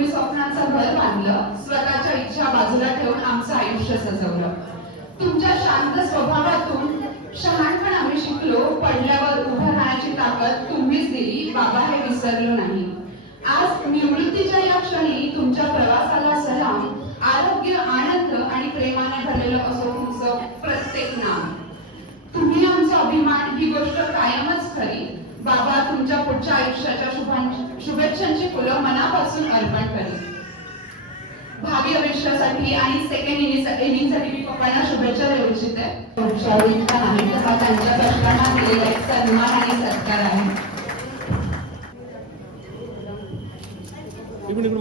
तुम्ही स्वप्नांचं घर बांधलं, स्वतःच्या इच्छा बाजूला ठेवून आमचं आयुष्य सजवलं. तुमच्या शांत स्वभावातून शहाणपण आम्ही शिकलो. पडल्यावर उभं राहण्याची ताकद तुम्हीच दिली बाबा, हे विसरलो नाही. आज निवृत्तीच्या या क्षणी तुमच्या प्रवासाला सलाम. आरोग्य, आनंद आणि प्रेमाने भरलेलं असो तुमचं प्रत्येक नाम. तुम्ही आमचा अभिमान, ही गोष्ट कायमच खरी. बाबा, तुमच्या पुढच्या आयुष्याच्या शुभेच्छांची फुलं मनापासून अर्पण करी. भावी आयुष्यासाठी आणि सेकंड इनिंगसाठी मी पप्पांना शुभेच्छा देऊ इच्छिते. शाळेचा नाही तर त्यांच्या कष्टांना दिलेला एक सन्मान आणि सत्कार आहे.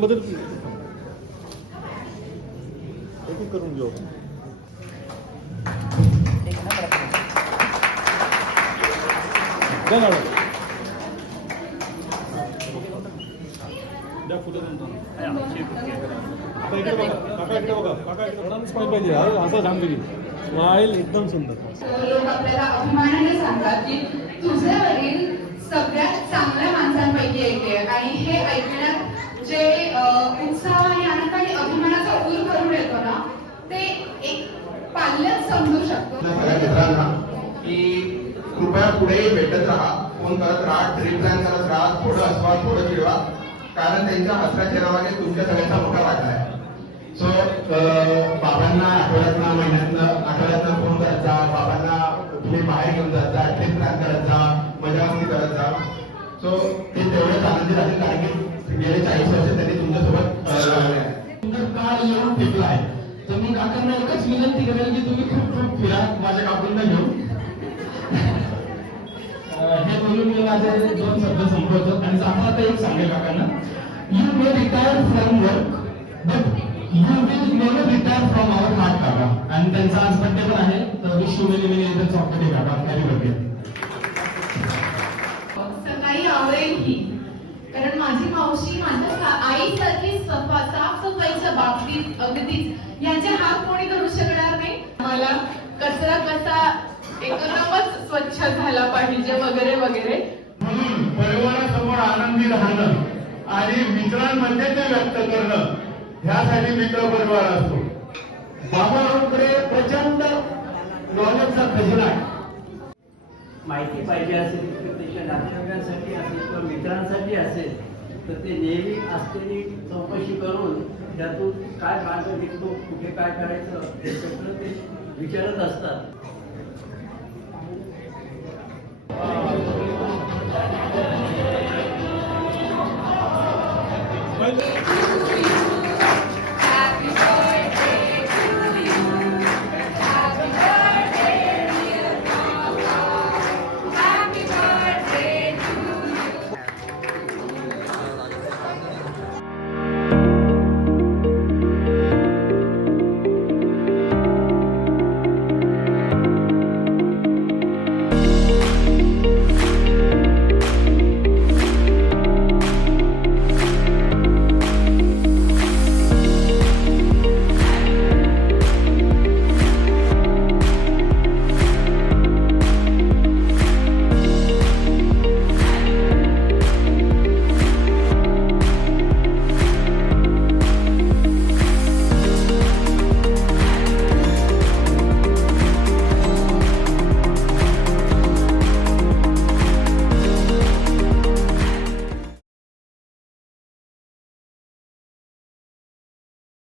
मदत करून घेऊ. असं सांगली स्माईल एकदम सुंदर. लोक आपल्याला अभिमानाने सांगतात की तुझे वडील सगळ्यात चांगल्या माणसांपैकी एक आहे, आणि हे ऐकण्यात जे उत्साह आणि आनंद आणि अभिमानाचा ऊर भरून येतो ना, ते एक पाल्यच समजू शकतो. मित्रांना की कृपया पुढे भेटत राहा, फोन करत राहा, ट्रिप प्लॅन करत राहा, थोडं हसवा, थोडं चिडवा, कारण त्यांच्या हसऱ्या चेहऱ्यामागे तुमच्या सगळ्यांचा मोठा वाटा आहे. सो बाबांना आठवड्यातनं फोन करत जा, बाबांना तुम्ही बाहेर घेऊन जात जा, ट्रिप प्लॅन करत जा, मजा मस्ती करत जा. सो ते तेवढेच आनंदी राहतील, कारण की गेले 40 वर्ष त्यांनी तुमच्यासोबत राहिले आहे. काळ येऊन टिकला आहे. तर मी काकांना एकच विनंती करेल की तुम्ही खूप खूप फिरा माझ्या काकूंना घेऊन. हे बोलून मी माझे 2 शब्द संपवतो आणि आता एक सांगेल काकांना, you may retire from work but you will never retire from our heart काका. आणि त्यांचा आज बर्थडे पण आहे, तर wish you many many returns of the day काका. Happy birthday. सकाळी आवडेल ही, कारण माझी मावशी माझ्या आईसारखी साफसफाईच्या बाबतीत अगदीच यांचे हात कोणी करू शकणार नाही. मला कचरा कसा एकदमच स्वच्छ झाला पाहिजे वगैरे वगैरे. म्हणून परिवारासमोर आनंदी राहणं आणि मित्रांमध्ये ते व्यक्त करणं, ह्यासाठी मित्र परिवार असतो. बाबांकडे प्रचंड नॉलेजचा खजिना आहे. माहिती पाहिजे असेल, त्याच्या नातेवाईकांसाठी असेल किंवा मित्रांसाठी असेल, तर ते नेहमी असलेली चौकशी करून त्यातून काय मार्ग निघतो, कुठे काय करायचं हे सगळं ते विचारत असतात. Thank you.